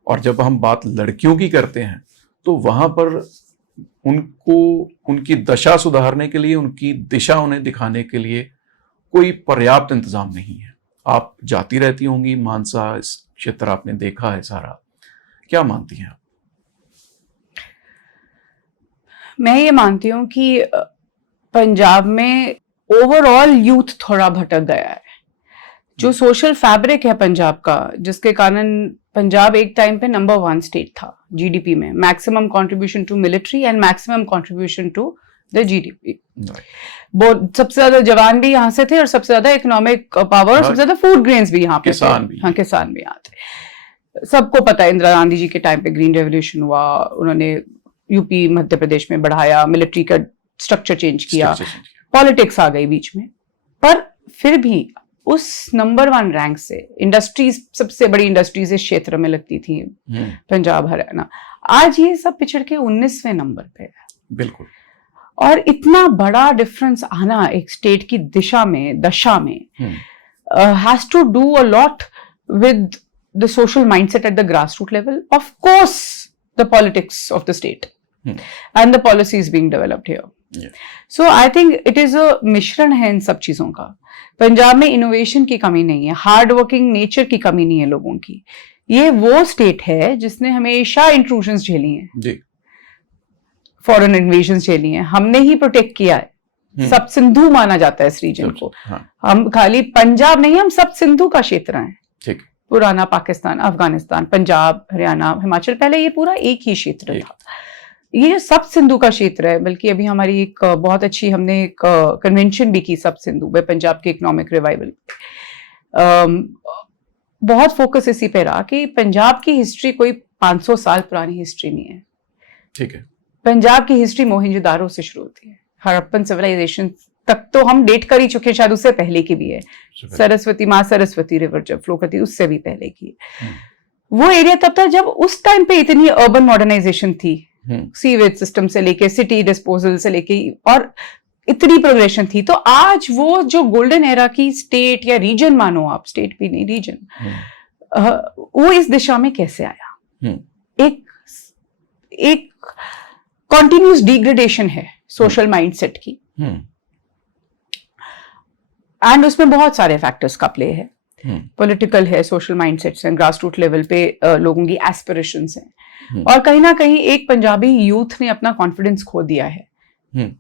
और जब हम बात लड़कियों की करते हैं तो वहाँ पर उनको उनकी दशा सुधारने के लिए, उनकी दिशा उन्हें दिखाने के लिए कोई पर्याप्त इंतजाम नहीं है। आप जाती रहती होंगी मानसा, इस क्षेत्र आपने देखा है सारा, क्या मानती हैं आप? मैं ये मानती हूँ कि पंजाब में ओवरऑल यूथ थोड़ा भटक गया है। जो सोशल फैब्रिक है पंजाब का, जिसके कारण पंजाब एक टाइम पे नंबर 1 स्टेट था जीडीपी में, maximum contribution to military and maximum contribution to the GDP. सबसे ज्यादा जवान भी यहाँ से थे और सबसे ज्यादा इकोनॉमिक पावर और सबसे ज्यादा फूड ग्रेन्स भी यहाँ पे थे। हाँ, किसान भी यहाँ थे। सबको पता है इंदिरा गांधी जी के टाइम पे ग्रीन रेवोल्यूशन हुआ, उन्होंने यूपी मध्य प्रदेश में बढ़ाया, मिलिट्री का स्ट्रक्चर चेंज किया, पॉलिटिक्स आ गई बीच में। पर फिर भी उस नंबर 1 रैंक से इंडस्ट्रीज, सबसे बड़ी इंडस्ट्रीज इस क्षेत्र में लगती थी पंजाब हरियाणा, आज ये सब पिछड़ के 19वें नंबर पे है। बिल्कुल। और इतना बड़ा डिफरेंस आना एक स्टेट की दशा में has to do a lot with the social mindset at the grass root level, of course the politics of the state and the policies being developed here. So I think it is a मिश्रण है इन सब चीजों का। पंजाब में innovation की कमी नहीं है, हार्ड वर्किंग नेचर की कमी नहीं है लोगों की। ये वो स्टेट है जिसने हमेशा इंट्रूजन्स झेली हैं जी, फॉरेन इन्वेजन झेली हैं, हमने ही प्रोटेक्ट किया है। सब सिंधु माना जाता है इस रीजन को। हम खाली पंजाब नहीं, हम सब सिंधु का क्षेत्र है। ठीक। पुराना पाकिस्तान, अफगानिस्तान, पंजाब, हरियाणा, हिमाचल, पहले ये पूरा एक ही क्षेत्र था। ये सब सिंधु का क्षेत्र है। बल्कि अभी हमारी एक बहुत अच्छी, हमने एक कन्वेंशन भी की सब सिंधु में, पंजाब के इकोनॉमिक रिवाइवल। बहुत फोकस इसी पे रहा कि पंजाब की हिस्ट्री कोई 500 साल पुरानी हिस्ट्री नहीं है। ठीक है। पंजाब की हिस्ट्री मोहनजोदारो से शुरू होती है, हड़प्पन सिविलाइजेशन तक तो हम डेट कर ही चुके, शायद उससे पहले की भी है। सरस्वती, माँ सरस्वती रिवर जब फ्लो करती, उससे भी पहले की है। वो एरिया तब था जब उस टाइम पे इतनी अर्बन मॉडर्नाइजेशन थी, सीवेज सिस्टम से लेके सिटी डिस्पोजल से लेके, और इतनी प्रोग्रेशन थी। तो आज वो जो गोल्डन एरा की स्टेट या रीजन मानो आप, स्टेट भी नहीं रीजन, वो इस दिशा में कैसे आया? एक कॉन्टिन्यूस डिग्रेडेशन है सोशल माइंडसेट की, एंड उसमें बहुत सारे फैक्टर्स का प्ले है। पॉलिटिकल है, सोशल माइंडसेट्स हैं, ग्रास रूट लेवल पे लोगों की एस्पिरेशंस हैं, और कहीं ना कहीं एक पंजाबी यूथ ने अपना कॉन्फिडेंस खो दिया है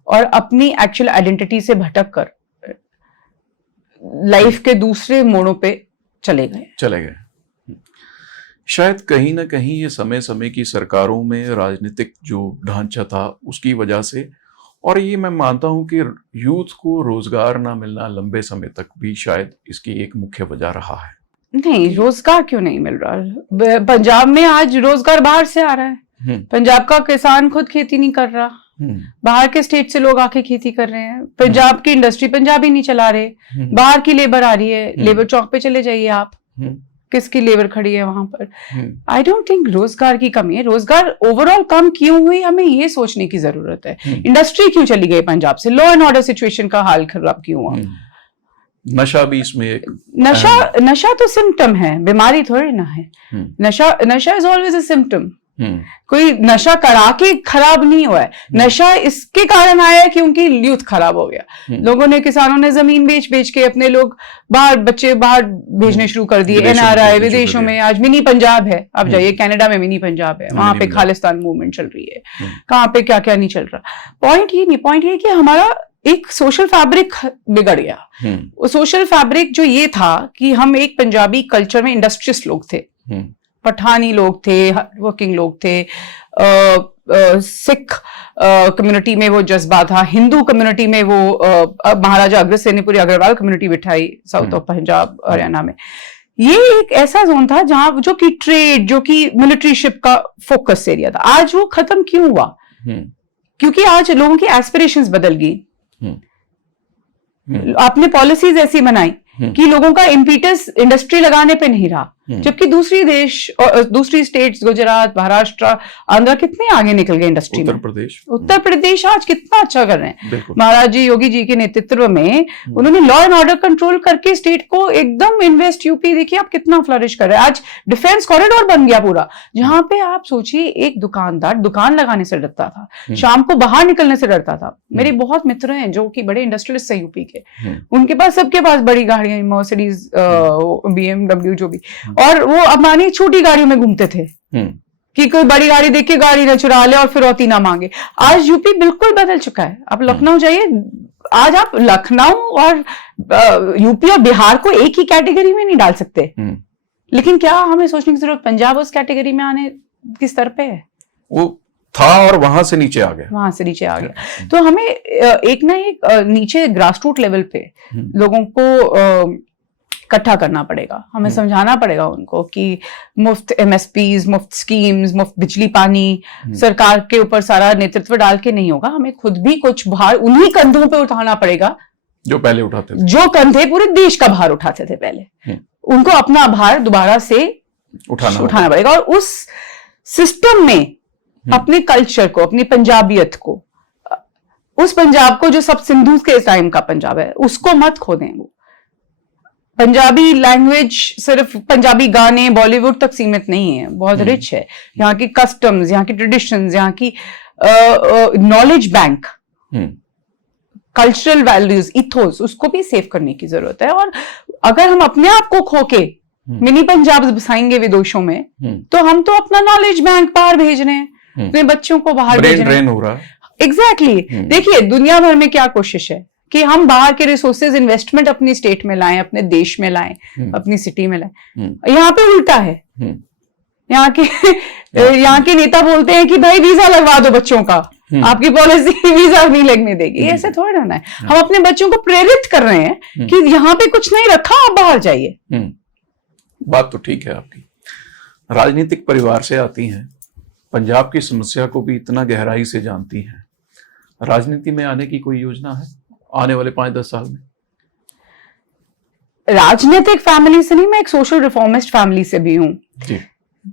और अपनी एक्चुअल आइडेंटिटी से भटक कर लाइफ के दूसरे मोड़ों पे चले गए। शायद कहीं ना कहीं ये समय समय की सरकारों में राजनीतिक जो ढांचा था उसकी वजह से, और ये मैं मानता हूं कि यूथ को रोजगार ना मिलना लंबे समय तक भी शायद इसकी एक मुख्य वजह रहा है। नहीं, रोजगार क्यों नहीं मिल रहा? पंजाब में आज रोजगार बाहर से आ रहा है। पंजाब का किसान खुद खेती नहीं कर रहा, बाहर के स्टेट से लोग आके खेती कर रहे हैं। पंजाब की इंडस्ट्री पंजाबी नहीं चला रहे, बाहर की लेबर आ रही है। लेबर चौक पे चले जाइए आप, किसकी लेबर खड़ी है वहां पर। आई डोंट थिंक रोजगार की कमी है। रोजगार ओवरऑल कम क्यों हुई, हमें ये सोचने की जरूरत है। इंडस्ट्री क्यों चली गई पंजाब से? लॉ एंड ऑर्डर सिचुएशन का हाल खराब क्यों हुआ? नशा भी इसमें एक नशा तो सिम्टम है, बीमारी थोड़ी ना है। नशा इज ऑलवेज अ सिम्टम। कोई नशा करा के खराब नहीं हुआ है, नशा इसके कारण आया है क्योंकि यूथ खराब हो गया। लोगों ने, किसानों ने जमीन बेच के अपने लोग बच्चे बाहर भेजने शुरू कर दिए। एनआरआई विदेशों में, आज मिनी पंजाब है। आप जाइए कनाडा में मिनी पंजाब है, वहां पे खालिस्तान मूवमेंट चल रही है। कहाँ पे क्या क्या नहीं चल रहा। पॉइंट ये कि हमारा एक सोशल फैब्रिक बिगड़ गया। वो सोशल फैब्रिक जो ये था कि हम एक पंजाबी कल्चर में इंडस्ट्रियस लोग थे, पठानी लोग थे, वर्किंग लोग थे, सिख कम्युनिटी में वो जज्बा था, हिंदू कम्युनिटी में वो महाराजा अग्रसेन ने पूरी अग्रवाल कम्युनिटी बिठाई साउथ ऑफ पंजाब हरियाणा में। ये एक ऐसा जोन था जहां जो कि ट्रेड, जो कि मिलिट्रीशिप का फोकस एरिया था। आज वो खत्म क्यों हुआ? क्योंकि आज लोगों की एस्पिरेशंस बदल गई। आपने पॉलिसीज ऐसी बनाई कि लोगों का इम्पीटस इंडस्ट्री लगाने पे नहीं रहा, जबकि दूसरी स्टेट्स, गुजरात, महाराष्ट्र, आंध्र कितने आगे निकल गए इंडस्ट्री में। उत्तर प्रदेश आज कितना अच्छा कर रहे हैं। महाराज जी, योगी जी के नेतृत्व में उन्होंने लॉ एंड ऑर्डर कंट्रोल करके स्टेट को एकदम इन्वेस्ट, यूपी देखिए आप कितना फ्लरिश कर रहा है। आज डिफेंस कॉरिडोर बन गया पूरा, जहां पे आप सोचिए एक दुकानदार दुकान लगाने से डरता था, शाम को बाहर निकलने से डरता था। मेरे बहुत मित्र हैं जो कि बड़े इंडस्ट्रियलिस्ट है यूपी के, उनके पास, सबके पास बड़ी गाड़ियां, मर्सिडीज, BMW जो भी, और वो अब मानिए छोटी गाड़ियों में घूमते थे। कि कोई बड़ी गाड़ी देख के गाड़ी ना चुरा ले और फिरौती ना मांगे। आज यूपी बिल्कुल बदल चुका है। आप लखनऊ जाइए, आज आप लखनऊ और यूपी और बिहार को एक ही कैटेगरी में नहीं डाल सकते। लेकिन क्या हमें सोचने की जरूरत, पंजाब उस कैटेगरी में आने किस स्तर पे है? वो था और वहां से नीचे आ गया, वहां से नीचे आ गया। तो हमें एक ना एक नीचे ग्रास रूट लेवल पे लोगों को इकट्ठा करना पड़ेगा। हमें समझाना पड़ेगा उनको कि मुफ्त MSPs, मुफ्त स्कीम्स, मुफ्त बिजली पानी सरकार के ऊपर सारा नेतृत्व डाल के नहीं होगा। हमें खुद भी कुछ भार उन्हीं कंधों पे उठाना पड़ेगा जो पहले उठाते थे, जो कंधे पूरे देश का भार उठाते थे पहले। उनको अपना भार दोबारा से उठाना पड़ेगा और उस सिस्टम में अपने कल्चर को, अपनी पंजाबियत को, उस पंजाब को जो सब सिंधु के टाइम का पंजाब है, उसको मत खो दें। वो पंजाबी लैंग्वेज सिर्फ पंजाबी गाने बॉलीवुड तक सीमित नहीं है, बहुत रिच है। यहाँ की कस्टम्स, यहाँ की ट्रेडिशंस, यहाँ की knowledge bank, cultural values, ethos, उसको भी सेव करने की जरूरत है। और अगर हम अपने आप को खो के मिनी पंजाब बसाएंगे विदेशों में, तो हम तो अपना नॉलेज बैंक बाहर भेज रहे हैं, अपने बच्चों को बाहर भेज रहे हैं। हो रहा है। एग्जैक्टली। देखिए दुनिया भर में क्या कोशिश है कि हम बाहर के रिसोर्सेज इन्वेस्टमेंट अपनी स्टेट में लाएं, अपने देश में लाएं, अपनी सिटी में लाएं। यहाँ पे उल्टा है। यहाँ के नेता बोलते हैं कि भाई वीजा लगवा दो बच्चों का, आपकी पॉलिसी वीजा नहीं लगने देगी। ऐसे थोड़ा रहना है। हम अपने बच्चों को प्रेरित कर रहे हैं कि यहाँ पे कुछ नहीं रखा, आप बाहर जाइए। बात तो ठीक है आपकी। राजनीतिक परिवार से आती हैं, पंजाब की समस्या को भी इतना गहराई से जानती हैं। राजनीति में आने की कोई योजना है आने वाले 5-10 साल में? राजनीतिक फैमिली से नहीं, मैं एक सोशल रिफॉर्मिस्ट फैमिली से भी हूँ।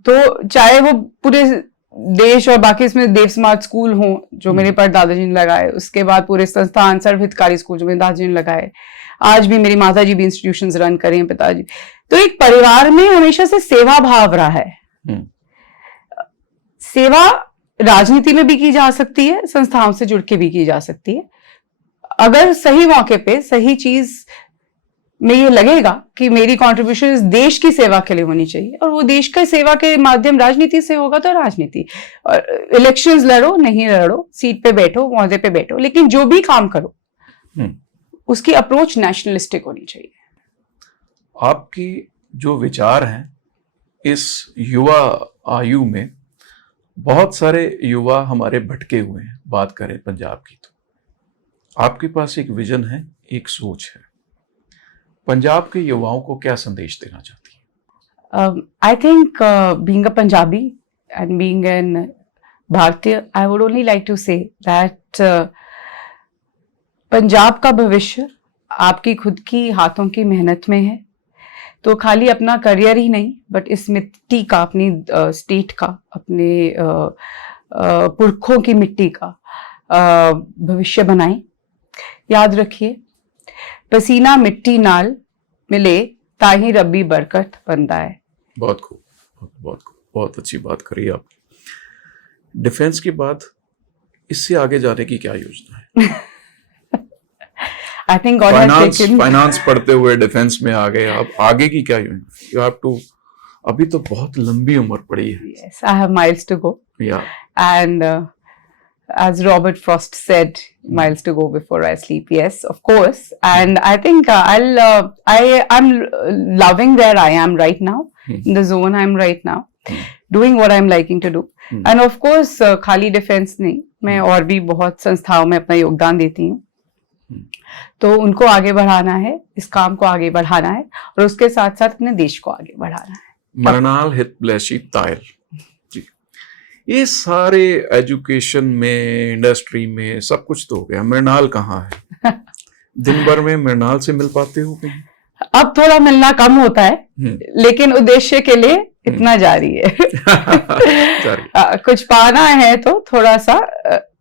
तो चाहे वो पूरे देश और बाकी इसमें देव समाज स्कूल हो जो मेरे पर दादाजी ने लगाए, उसके बाद पूरे संस्थान सर्वहितकारी स्कूल जो मेरे दादाजी ने लगाए, आज भी मेरी माताजी भी इंस्टीट्यूशंस रन कर रही हैं, पिताजी। तो एक परिवार में हमेशा से सेवा भाव रहा है। सेवा राजनीति में भी की जा सकती है, संस्थाओं से जुड़ के भी की जा सकती है। अगर सही मौके पे सही चीज में ये लगेगा कि मेरी कंट्रीब्यूशन इस देश की सेवा के लिए होनी चाहिए और वो देश की सेवा के माध्यम राजनीति से होगा, तो राजनीति। और इलेक्शंस लड़ो नहीं लड़ो, सीट पे बैठो, मौजे पे बैठो, लेकिन जो भी काम करो उसकी अप्रोच नेशनलिस्टिक होनी चाहिए। आपकी जो विचार हैं, इस युवा आयु में बहुत सारे युवा हमारे भटके हुए हैं। बात करें पंजाब की तो आपके पास एक विजन है, एक सोच है। पंजाब के युवाओं को क्या संदेश देना चाहती हैं? I think being a Punjabi and being an Bharatiya, I would only like to say that Punjab का भविष्य आपकी खुद की हाथों की मेहनत में है। तो खाली अपना करियर ही नहीं, बट इस मिट्टी का, अपनी स्टेट का, अपने पुरखों की मिट्टी का भविष्य बनाएं। याद रखिए, पसीना मिट्टी नाल मिले ताही रब्बी बरकत बनता है। बहुत खूब, बहुत खूब, बहुत अच्छी बात करी आपने। डिफेंस के बाद इससे आगे जाने की क्या योजना है? आई थिंक फाइनेंस पढ़ते हुए डिफेंस में आ गए, अब आगे की क्या योजना? यू हैव टू, अभी तो बहुत लंबी उम्र पड़ी है। Yes, I have miles to go. Yeah. And as Robert Frost said, miles to go before I sleep. Yes, of course. And I think I'm loving where I am right now, in the zone I'm right now, doing what I'm liking to do. And of course, खाली defence नहीं, मैं और भी बहुत संस्थाओं में अपना योगदान देती हूँ। तो उनको आगे बढ़ाना है, इस काम को आगे बढ़ाना है और उसके साथ साथ अपने देश को आगे बढ़ाना है। मरनाल हित ब्लेशी तायल जी, ये सारे एजुकेशन में, इंडस्ट्री में सब कुछ तो हो गया, मरनाल कहाँ है? दिन भर में मरनाल से मिल पाते हो कहीं? अब थोड़ा मिलना कम होता है, लेकिन उद्देश्य के लिए इतना जारी है। कुछ पाना है तो थोड़ा सा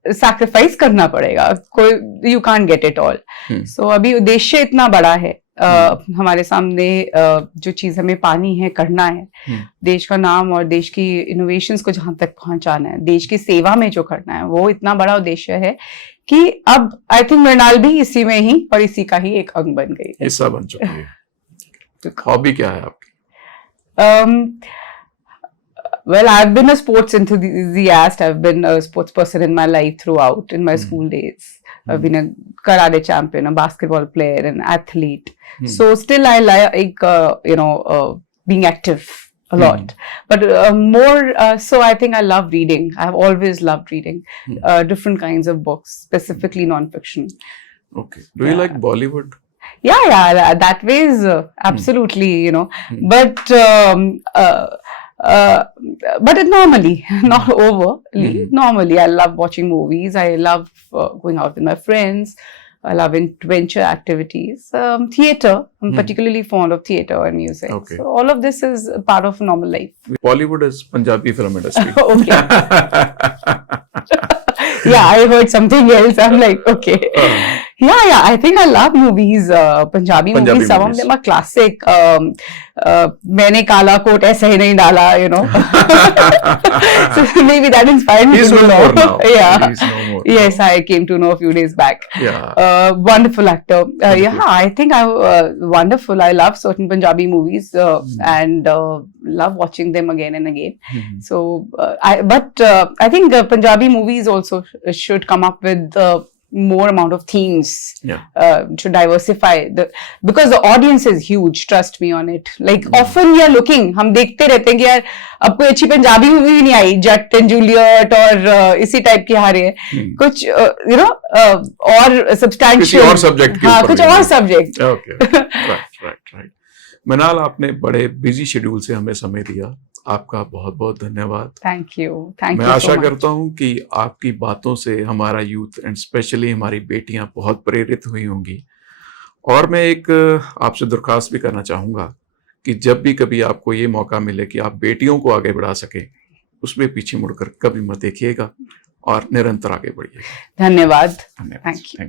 सैक्रिफाइस करना पड़ेगा, कोई you can't get it all. So अभी उद्देश्य इतना बड़ा है, हमारे सामने जो चीज हमें पानी है, करना है, देश का नाम और देश की इनोवेशंस को जहां तक पहुंचाना है, देश की सेवा में जो करना है, वो इतना बड़ा उद्देश्य है कि अब आई थिंक मृणाल भी इसी में ही और इसी का ही एक अंग बन गई है, हिस्सा बन चुकी है। हॉबी क्या है आपकी? Well, I've been a sports enthusiast. I've been a sports person in my life throughout, in my school days. I've been a karate champion, a basketball player, an athlete. So still I like, being active a lot. But more so, I think I love reading. I've always loved reading different kinds of books, specifically non-fiction. Okay. Do you like Bollywood? Yeah, that way is absolutely, but it normally, not overly. Normally, I love watching movies. I love going out with my friends. I love adventure activities. Theatre. I'm particularly fond of theatre and music. Okay. So all of this is a part of normal life. Bollywood is Punjabi film industry. Okay. Yeah, I heard something else. I'm like, okay. Yeah, I think I love movies, Punjabi movies. Some of them are classic. मैंने काला coat ऐसे ही नहीं डाला, So maybe that inspired me He's to no know. more now. Yeah. He's no more Yes, I came to know a few days back. Yeah. Wonderful actor. Yeah, I think wonderful. I love certain Punjabi movies and love watching them again and again. So, I think Punjabi movies also should come up with more amount of themes to diversify because the audience is huge. Trust me on it. Like often we are looking, हम देखते रहते हैं कि यार अब कोई अच्छी Punjabi movie भी नहीं आई, जट एंड जूलियट और इसी टाइप की आ रही है कुछ और सब्सटैंशियल किसी और सब्जेक्ट के ऊपर कुछ और सब्जेक्ट. ओके. राइट. मनाल, आपने बड़े बिजी शेड्यूल से हमें समय दिया. आपका बहुत बहुत धन्यवाद. Thank you. मैं आशा करता हूं कि आपकी बातों से हमारा यूथ एंड स्पेशली हमारी बेटियां बहुत प्रेरित हुई होंगी. और मैं एक आपसे दरख्वास्त भी करना चाहूंगा कि जब भी कभी आपको ये मौका मिले कि आप बेटियों को आगे बढ़ा सके, उसमें पीछे मुड़कर कभी मत देखिएगा और निरंतर आगे बढ़िएगा. धन्यवाद. Thank you.